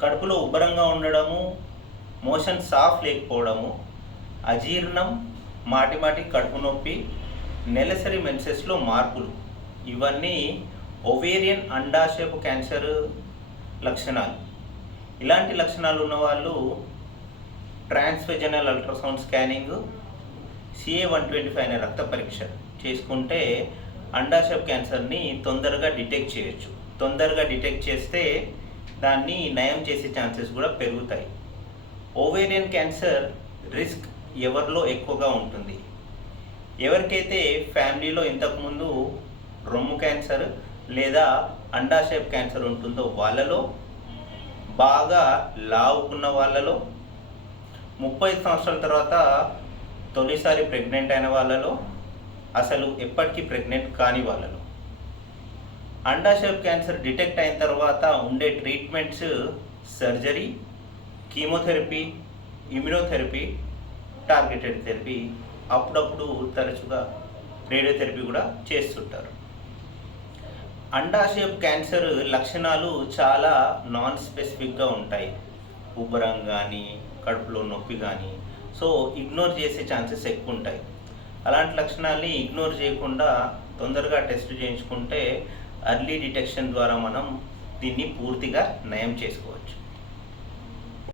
కడుపులో ఉబ్బరంగా ఉండడము, మోషన్ సాఫ్ లేకపోవడము, అజీర్ణం, మాటి కడుపు నొప్పి, నెలసరి మెన్సెస్లో మార్పులు, ఇవన్నీ ఒవేరియన్ అండాశయపు క్యాన్సర్ లక్షణాలు. ఇలాంటి లక్షణాలు ఉన్నవాళ్ళు ట్రాన్స్వెజనల్ అల్ట్రాసౌండ్ స్కానింగ్, CA-125 అనే రక్త పరీక్ష చేసుకుంటే అండాశయపు క్యాన్సర్ని తొందరగా డిటెక్ట్ చేయొచ్చు. తొందరగా డిటెక్ట్ చేస్తే దాన్ని నయం చేసే ఛాన్సెస్ కూడా పెరుగుతాయి. ఓవేరియన్ క్యాన్సర్ రిస్క్ ఎవరిలో ఎక్కువగా ఉంటుంది? ఎవరికైతే ఫ్యామిలీలో ఇంతకుముందు రొమ్ము క్యాన్సర్ లేదా అండాశయపు క్యాన్సర్ ఉంటుందో వాళ్ళలో, బాగా లావుకున్న వాళ్ళలో, 30 సంవత్సరాల తర్వాత తొలిసారి ప్రెగ్నెంట్ అయిన వాళ్ళలో, అసలు ఎప్పటికీ ప్రెగ్నెంట్ కాని వాళ్ళలో. అండాశయపు క్యాన్సర్ డిటెక్ట్ అయిన తర్వాత ఉండే treatments surgery, chemotherapy, immunotherapy, targeted therapy, అప్పుడప్పుడు తరచుగా రేడియోథెరపీ కూడా చేస్తుంటారు. అండాశయపు క్యాన్సర్ లక్షణాలు చాలా నాన్ స్పెసిఫిక్గా ఉంటాయి. ఉబ్బరం కానీ, కడుపులో నొప్పి కానీ, సో ఇగ్నోర్ చేసే ఛాన్సెస్ ఎక్కువ ఉంటాయి. అలాంటి లక్షణాలని ఇగ్నోర్ చేయకుండా తొందరగా టెస్ట్ చేయించుకుంటే ఎర్లీ డిటెక్షన్ ద్వారా మనం దీన్ని పూర్తిగా నయం చేసుకోవచ్చు.